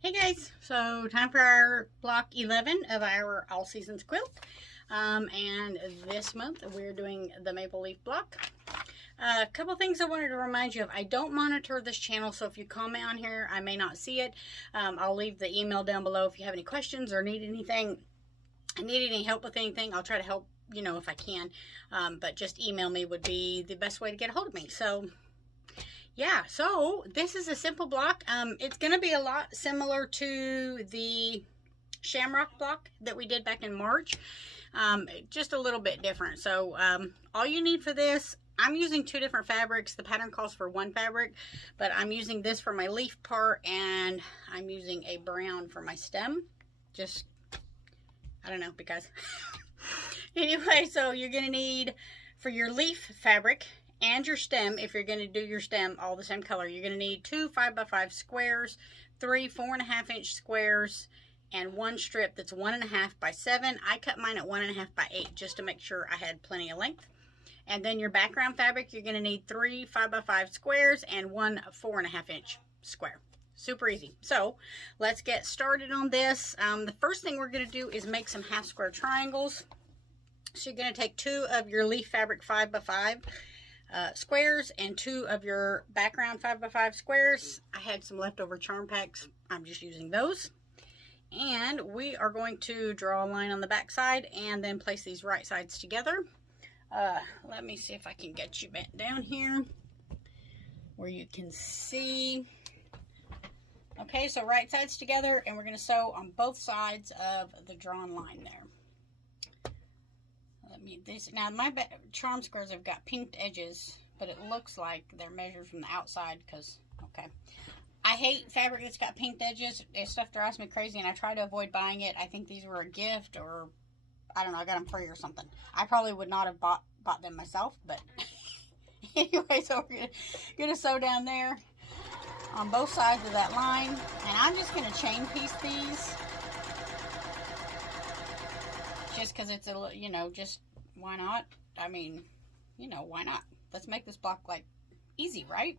Hey guys, so time for our block 11 of our All Seasons quilt. And this month we're doing the maple leaf block. A couple things I wanted to remind you of. I don't monitor this channel, so if you comment on here, I may not see it. I'll leave the email down below if you have any questions or need anything. Need any help with anything, I'll try to help, if I can. But just email me would be the best way to get a hold of me. So yeah, so this is a simple block. It's going to be a lot similar to the shamrock block that we did back in March. Just a little bit different. So all you need for this, I'm using two different fabrics. The pattern calls for one fabric, but I'm using this for my leaf part, and I'm using a brown for my stem. Just, I don't know, because anyway, so you're going to need, for your leaf fabric and your stem, if you're going to do your stem all the same color, you're going to need 2 5x5 squares, 3 4.5-inch squares, and one strip that's 1.5 by 7. I cut mine at 1.5 by 8 just to make sure I had plenty of length. And then your background fabric, you're going to need 3 5x5 squares and one 4.5-inch square. Super easy. So let's get started on this. The first thing we're going to do is make some half square triangles. So you're going to take 2 of your leaf fabric 5x5 squares and 2 of your background 5x5 squares. I had some leftover charm packs. I'm just using those. And we are going to draw a line on the back side and then place these right sides together. Let me see if I can get you bent down here where you can see. Okay, so right sides together, and we're going to sew on both sides of the drawn line there. Now my charm squares have got pinked edges, but it looks like they're measured from the outside because, okay. I hate fabric that's got pinked edges. This stuff drives me crazy, and I try to avoid buying it. I think these were a gift, or I don't know, I got them free or something. I probably would not have bought them myself, but anyway, so we're gonna sew down there on both sides of that line, and I'm just gonna chain piece these just because it's a, just why not? I mean, why not? Let's make this block like easy, right?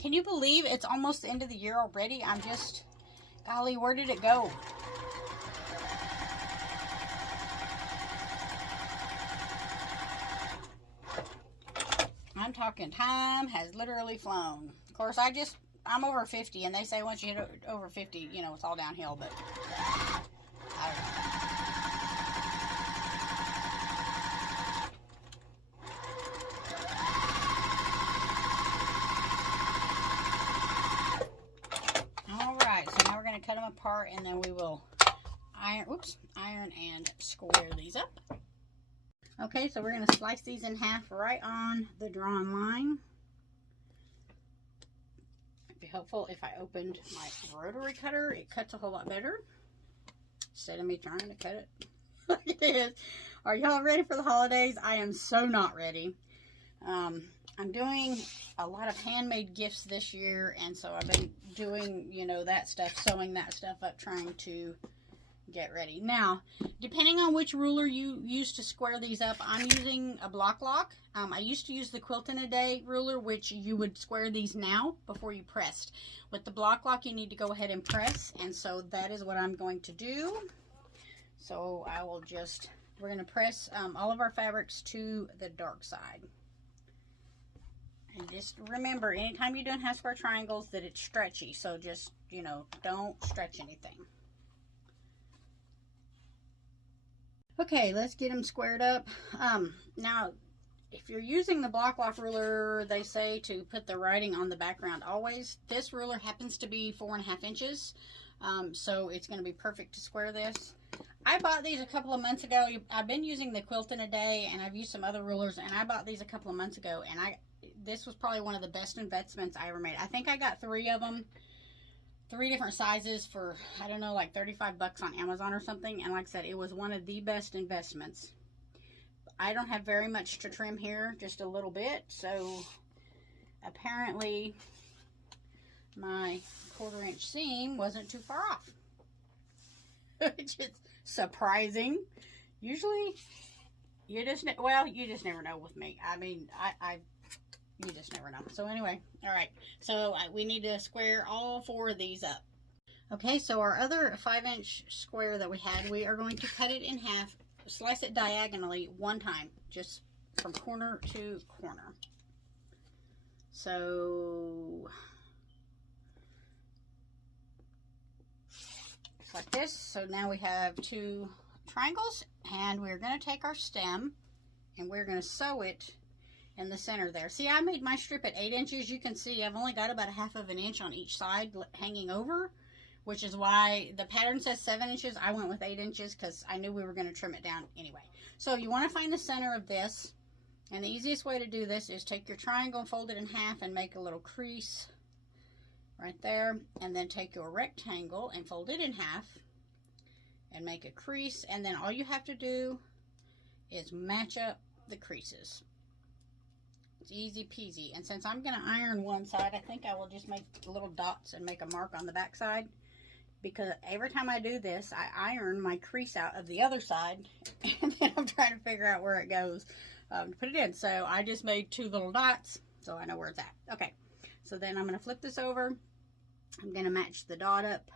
Can you believe it's almost the end of the year already? I'm just, golly, where did it go? I'm talking time has literally flown. Of course, I'm over 50, and they say once you hit over 50, it's all downhill, but I don't know. Cut them apart, and then we will iron and square these up. Okay, so we're going to slice these in half right on the drawn line. It'd be helpful if I opened my rotary cutter. It cuts a whole lot better instead of me trying to cut it like it is. Are y'all ready for the holidays? I am so not ready. I'm doing a lot of handmade gifts this year, and so I've been doing, that stuff, sewing that stuff up, trying to get ready. Now, depending on which ruler you use to square these up, I'm using a block lock. I used to use the Quilt in a Day ruler, which you would square these now before you pressed. With the block lock, you need to go ahead and press, and so that is what I'm going to do. So I will we're going to press all of our fabrics to the dark side. And just remember, anytime you're doing half square triangles, that it's stretchy. So just, don't stretch anything. Okay, let's get them squared up. Now, if you're using the block lock ruler, they say to put the writing on the background always. This ruler happens to be 4.5 inches. So it's going to be perfect to square this. I bought these a couple of months ago. I've been using the Quilt in a Day, and I've used some other rulers, and I bought these a couple of months ago, and this was probably one of the best investments I ever made. I think I got 3 of them, 3 different sizes for, I don't know, like 35 bucks on Amazon or something. And like I said, it was one of the best investments. I don't have very much to trim here, just a little bit. So apparently my 1/4 inch seam wasn't too far off, which is surprising. Usually you just never know with me. I mean, you just never know. So anyway, all right. So we need to square all 4 of these up. Okay, so our other 5-inch square that we had, we are going to cut it in half, slice it diagonally one time, just from corner to corner. So, just like this. So now we have 2 triangles, and we're going to take our stem, and we're going to sew it in the center there. See, I made my strip at 8 inches. You can see I've only got about 1/2 inch on each side hanging over, which is why the pattern says 7 inches. I went with 8 inches because I knew we were going to trim it down anyway. So you want to find the center of this, and the easiest way to do this is take your triangle and fold it in half and make a little crease right there, and then take your rectangle and fold it in half and make a crease, and then all you have to do is match up the creases. It's easy peasy. And since I'm going to iron one side, I think I will just make little dots and make a mark on the back side, because every time I do this, I iron my crease out of the other side, and then I'm trying to figure out where it goes to put it in. So I just made 2 little dots, so I know where it's at. Okay, so then I'm going to flip this over. I'm going to match the dot up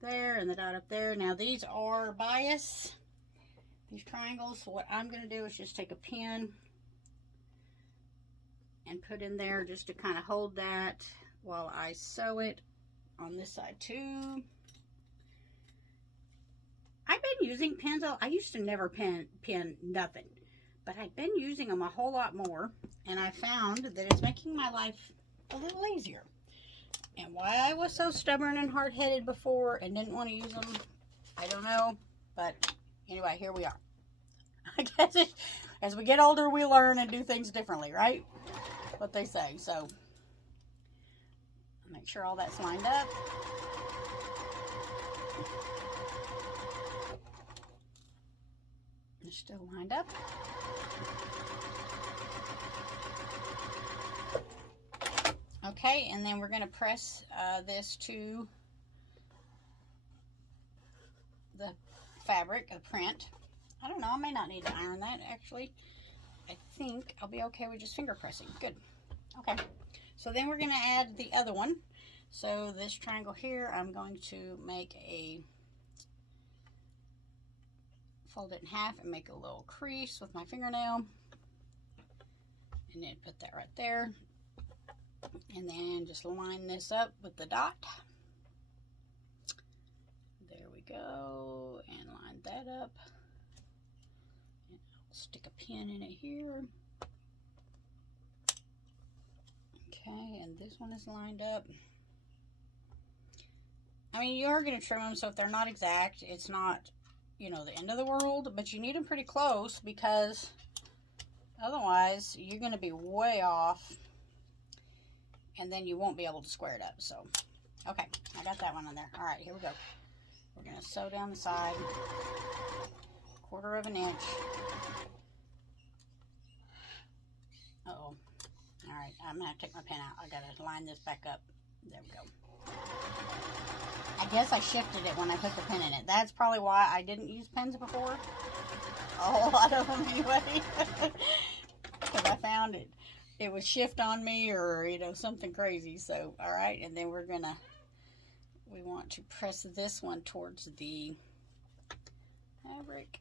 there and the dot up there. Now these are bias, these triangles. So what I'm going to do is just take a pin and put in there just to kind of hold that while I sew it on this side too. I've been using pins. I used to never pin nothing, but I've been using them a whole lot more, and I found that it's making my life a little easier. And why I was so stubborn and hard-headed before and didn't want to use them, I don't know. But anyway, here we are. I guess as we get older, we learn and do things differently, right? What they say. So make sure all that's lined up. It's still lined up. Okay, and then we're going to press this to the fabric, the print. I don't know, I may not need to iron that actually. I think I'll be okay with just finger pressing. Good. Okay, so then we're going to add the other one. So this triangle here, I'm going to make a, fold it in half and make a little crease with my fingernail. And then put that right there. And then just line this up with the dot. There we go. And line that up. And I'll stick a pin in it here. Okay, and this one is lined up. I mean, you are going to trim them, so if they're not exact, it's not, you know, the end of the world, but you need them pretty close, because otherwise you're going to be way off, and then you won't be able to square it up. So, okay, I got that one on there. All right, here we go. We're going to sew down the side, 1/4 inch. Uh-oh. All right, I'm going to take my pen out. I got to line this back up. There we go. I guess I shifted it when I put the pin in it. That's probably why I didn't use pins before. A whole lot of them anyway. Because I found it would shift on me, or, you know, something crazy. So, all right, and then we want to press this one towards the fabric.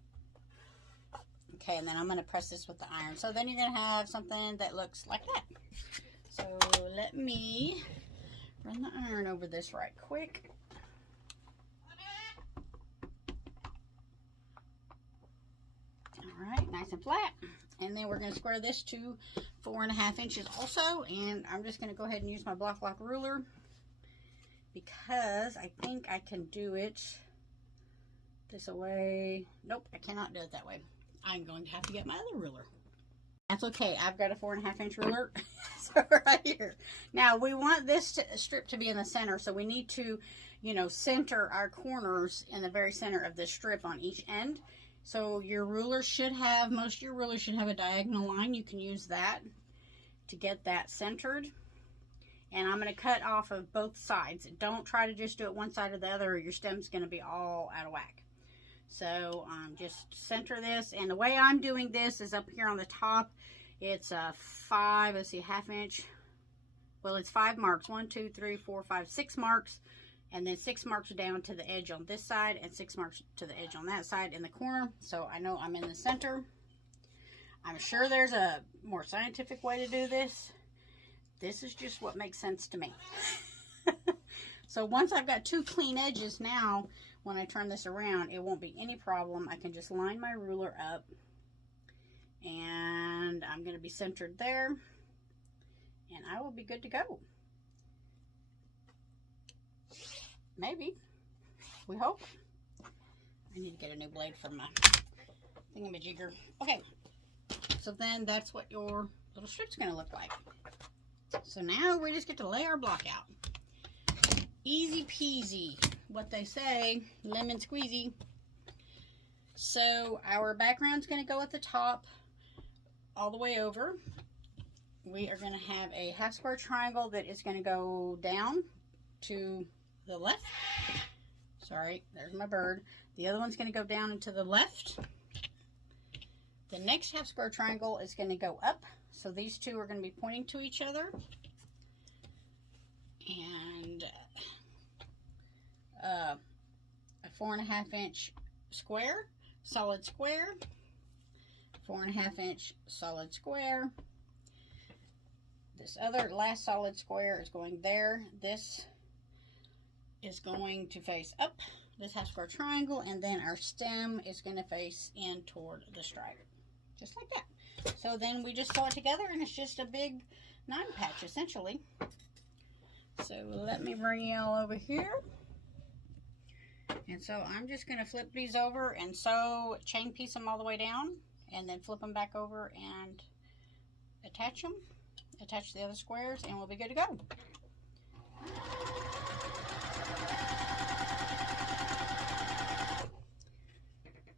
Okay, and then I'm going to press this with the iron. So then you're going to have something that looks like that. So let me run the iron over this right quick. Alright, nice and flat. And then we're going to square this to 4.5 inches also. And I'm just going to go ahead and use my block lock ruler, because I think I can do it this way. Nope, I cannot do it that way. I'm going to have to get my other ruler. That's okay. I've got a 4.5 inch ruler. So right here. Now we want this strip to be in the center, so we need to, you know, center our corners in the very center of the strip on each end. So your ruler should have, most of your rulers should have a diagonal line. You can use that to get that centered. And I'm going to cut off of both sides. Don't try to just do it one side or the other, or your stem's going to be all out of whack. So just center this, and the way I'm doing this is up here on the top. It's a 5, let's see, 1/2 inch. Well, it's 5 marks. 1, 2, 3, 4, 5, 6 marks and then 6 marks down to the edge on this side and 6 marks to the edge on that side in the corner, so I know I'm in the center. I'm sure there's a more scientific way to do this. This is just what makes sense to me. So once I've got 2 clean edges now, when I turn this around, it won't be any problem. I can just line my ruler up, and I'm going to be centered there, and I will be good to go. Maybe. We hope. I need to get a new blade for my thingamajigger. Okay. So then that's what your little strip's going to look like. So now we just get to lay our block out. Easy peasy. What they say, lemon squeezy. So our background's going to go at the top all the way over. We are going to have a half square triangle that is going to go down to the left. Sorry, there's my bird. The other one's going to go down and to the left. The next half square triangle is going to go up. So these two are going to be pointing to each other. And a 4.5 inch square, solid square, 4.5 inch solid square. This other last solid square is going there. This is going to face up, this half square triangle, and then our stem is going to face in toward the stripe, just like that. So then we just sew it together, and it's just a big 9 patch essentially. So let me bring y'all over here. And so I'm just going to flip these over and sew, chain piece them all the way down, and then flip them back over and attach them. Attach the other squares, and we'll be good to go.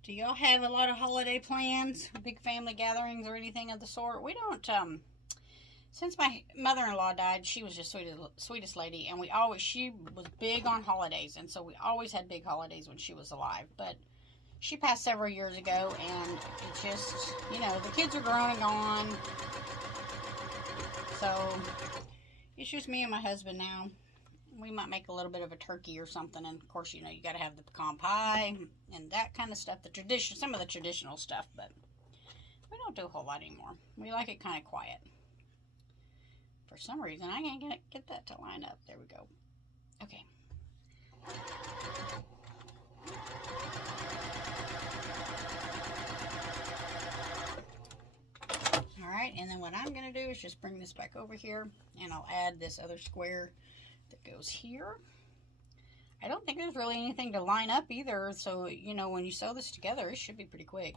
Do y'all have a lot of holiday plans, big family gatherings, or anything of the sort? We don't. Since my mother-in-law died, she was just sweetest lady, and she was big on holidays, and so we always had big holidays when she was alive. But she passed several years ago, and it just, you know, the kids are grown and gone, so it's just me and my husband now. We might make a little bit of a turkey or something, and of course, you know, you got to have the pecan pie and that kind of stuff, some of the traditional stuff, but we don't do a whole lot anymore. We like it kind of quiet. For some reason, I can't get that to line up. There we go. Okay. Alright, and then what I'm going to do is just bring this back over here, and I'll add this other square that goes here. I don't think there's really anything to line up either, so, you know, when you sew this together, it should be pretty quick.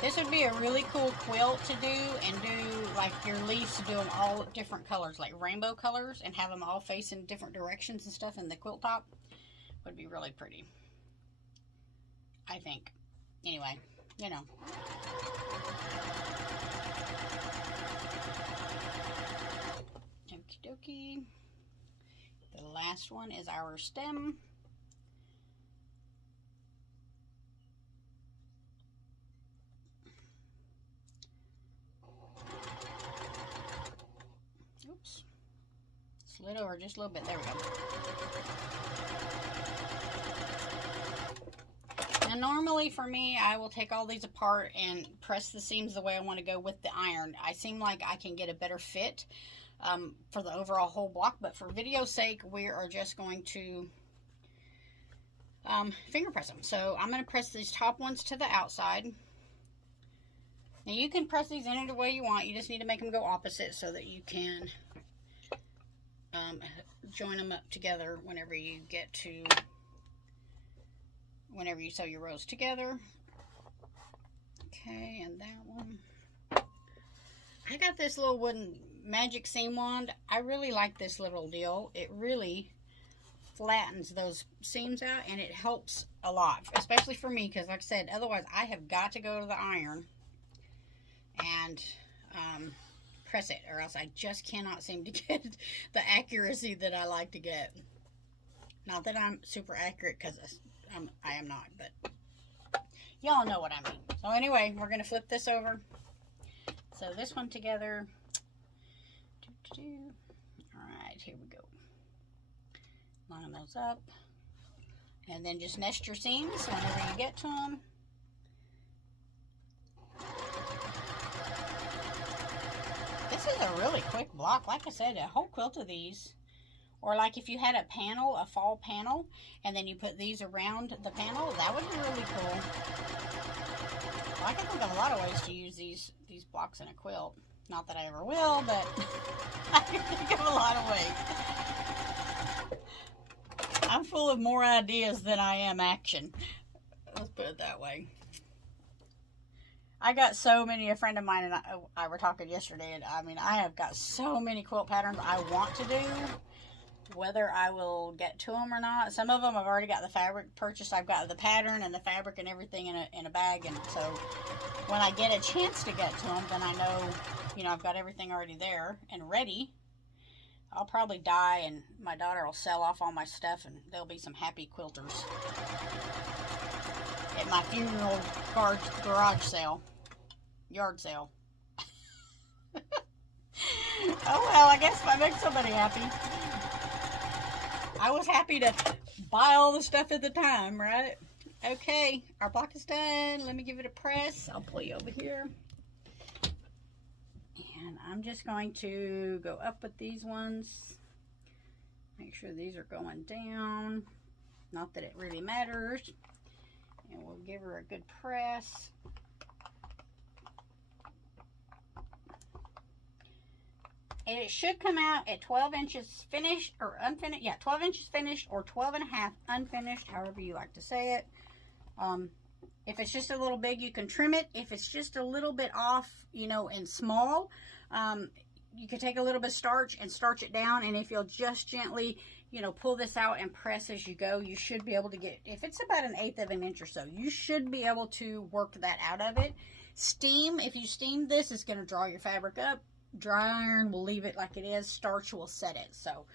This would be a really cool quilt to do, and do like your leaves, to do them all different colors, like rainbow colors, and have them all face in different directions and stuff in the quilt top. Would be really pretty, I think. Anyway, you know. Okie dokie. The last one is our stem. Oops. Slid over just a little bit. There we go. Now normally for me, I will take all these apart and press the seams the way I want to go with the iron. I seem like I can get a better fit for the overall whole block, but for video's sake, we are just going to finger press them. So I'm going to press these top ones to the outside. Now you can press these any way you want. You just need to make them go opposite so that you can join them up together whenever you sew your rows together. Okay, and that one. I got this little wooden magic seam wand. I really like this little deal. It really flattens those seams out, and it helps a lot, especially for me, because like I said, otherwise I have got to go to the iron and press it, or else I just cannot seem to get the accuracy that I like to get. Not that I'm super accurate, because I am not, but y'all know what I mean. So anyway, we're going to flip this over. So this one together. Alright, here we go. line those up. And then just nest your seams whenever you get to them. This is a really quick block. Like I said, a whole quilt of these. Or like if you had a panel, a fall panel, and then you put these around the panel, that would be really cool. Well, I can think of a lot of ways to use these blocks in a quilt. Not that I ever will, but I can think of a lot of ways. I'm full of more ideas than I am action. Let's put it that way. I got so many, a friend of mine and I were talking yesterday, and I mean, I have got so many quilt patterns I want to do. Whether I will get to them or not. Some of them I've already got the fabric purchased. I've got the pattern and the fabric and everything in a bag. And so when I get a chance to get to them, then I know, you know, I've got everything already there and ready. I'll probably die and my daughter will sell off all my stuff and there'll be some happy quilters at my funeral garage sale. Yard sale. Oh well, I guess if I make somebody happy. I was happy to buy all the stuff at the time, right? Okay, our block is done. Let me give it a press. I'll pull you over here. And I'm just going to go up with these ones. Make sure these are going down. Not that it really matters. And we'll give her a good press. And it should come out at 12 inches finished or unfinished. Yeah, 12 inches finished or 12 and a half unfinished, however you like to say it. If it's just a little big, you can trim it. If it's just a little bit off, you know, and small, you can take a little bit of starch and starch it down. And if you'll just gently, you know, pull this out and press as you go, you should be able to get, if it's about 1/8 of an inch or so, you should be able to work that out of it. Steam, if you steam this, it's going to draw your fabric up. Dry iron will leave it like it is. Starch will set it. So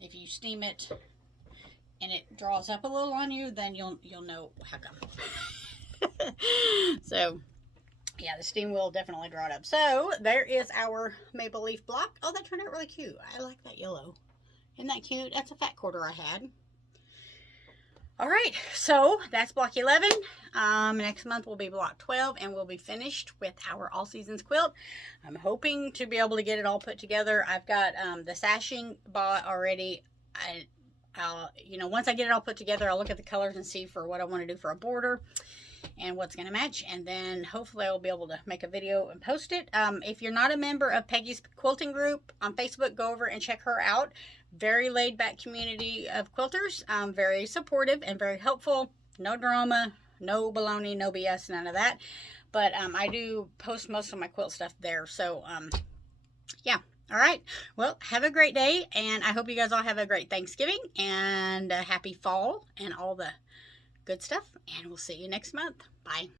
if you steam it and it draws up a little on you, then you'll know how come. So yeah, the steam will definitely draw it up. So there is our maple leaf block. Oh, that turned out really cute. I like that yellow. Isn't that cute? That's a fat quarter I had. All right, so that's block 11. Next month will be block 12, and we'll be finished with our all seasons quilt. I'm hoping to be able to get it all put together. I've got the sashing bought already. I'll, you know, once I get it all put together, I'll look at the colors and see for what I want to do for a border and what's going to match, and then hopefully I'll be able to make a video and post it. If you're not a member of Peggy's quilting group on Facebook, go over and check her out. Very laid back community of quilters, very supportive and very helpful. No drama, no baloney, no BS, none of that. But I do post most of my quilt stuff there. So yeah. All right. Well, have a great day, and I hope you guys all have a great Thanksgiving and a happy fall and all the good stuff. And we'll see you next month. Bye.